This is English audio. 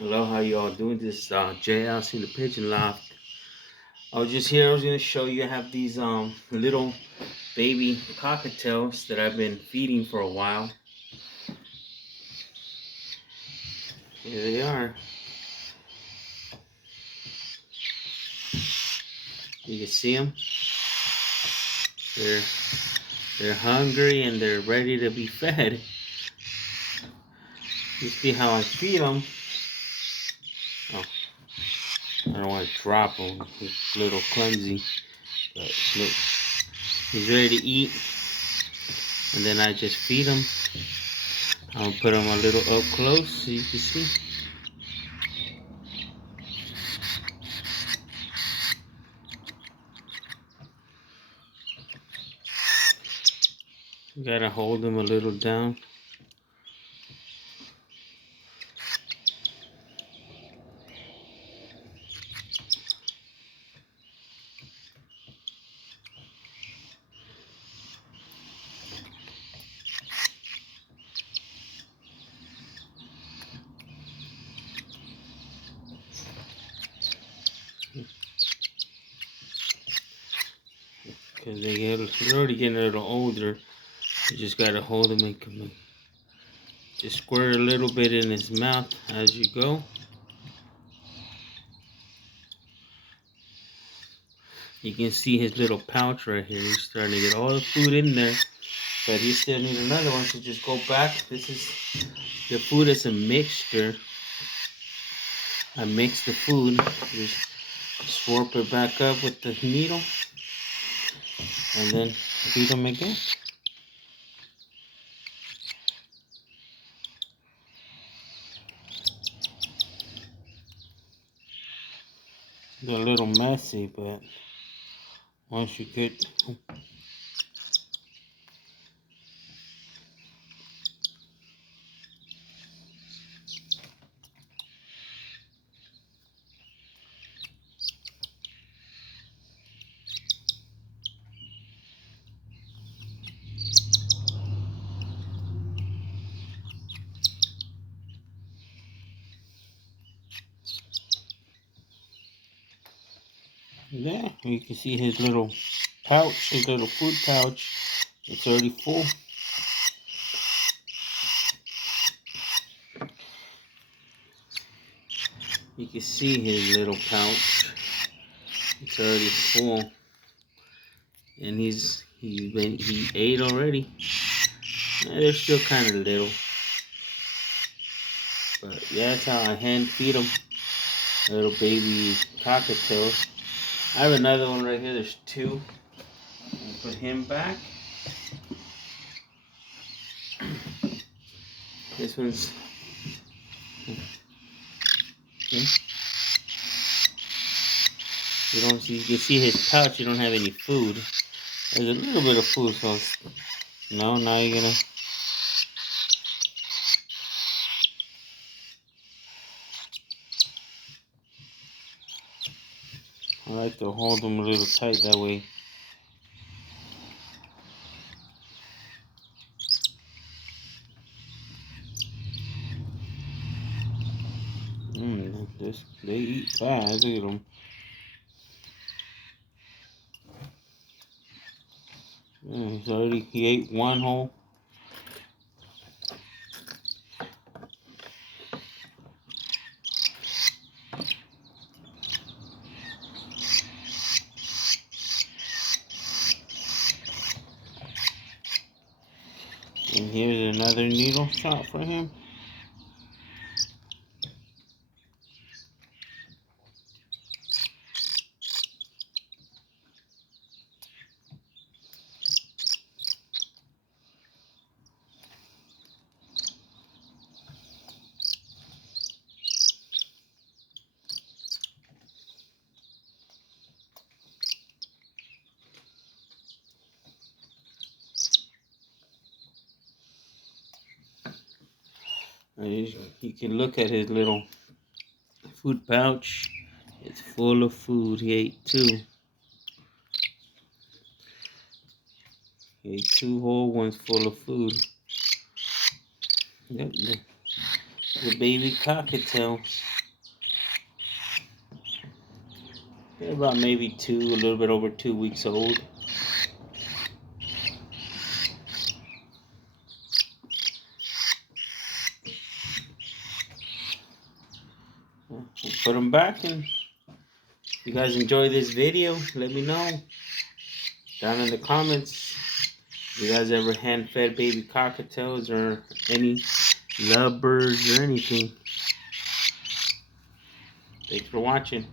Hello, how you all doing? This is Jay out in the Pigeon Loft. I was just here. I was gonna show you. I have these little baby cockatiels that I've been feeding for a while. Here they are. You can see them. They're they're hungry and they're ready to be fed. You see how I feed them? Oh, I don't want to drop him. He's a little clumsy, but look, he's ready to eat. And then I just feed him. I'll put him a little up close so you can see. You gotta hold him a little down. Because they're already getting a little older. You just gotta hold them and come in. Just squirt a little bit in his mouth as you go. You can see his little pouch right here. He's starting to get all the food in there, but he still needs another one. So just go back. This is the food. Is a mixture. I mix the food. Just swirl it back up with the needle, and then feed them again. They're a little messy, but once you get there, you can see his little pouch, his little food pouch. It's already full. You can see his little pouch. It's already full, and he ate already. They're still kind of little, but yeah, that's how I hand feed them. Little baby cockatiels. I have another one right here. There's two. I'll put him back. This one's. You don't see. You can see his pouch. You don't have any food. There's a little bit of food, so no. Now you're gonna. I like to hold them a little tight that way. They eat fast. Look at them. He ate one whole. And here's another needle shot for him. You can look at his little food pouch. It's full of food. He ate two. He ate two whole ones full of food. Yep. The baby cockatiels. They're about maybe a little bit over 2 weeks old. We'll put them back, and if you guys enjoy this video, let me know down in the comments. If you guys ever hand-fed baby cockatiels or any lovebirds or anything. Thanks for watching.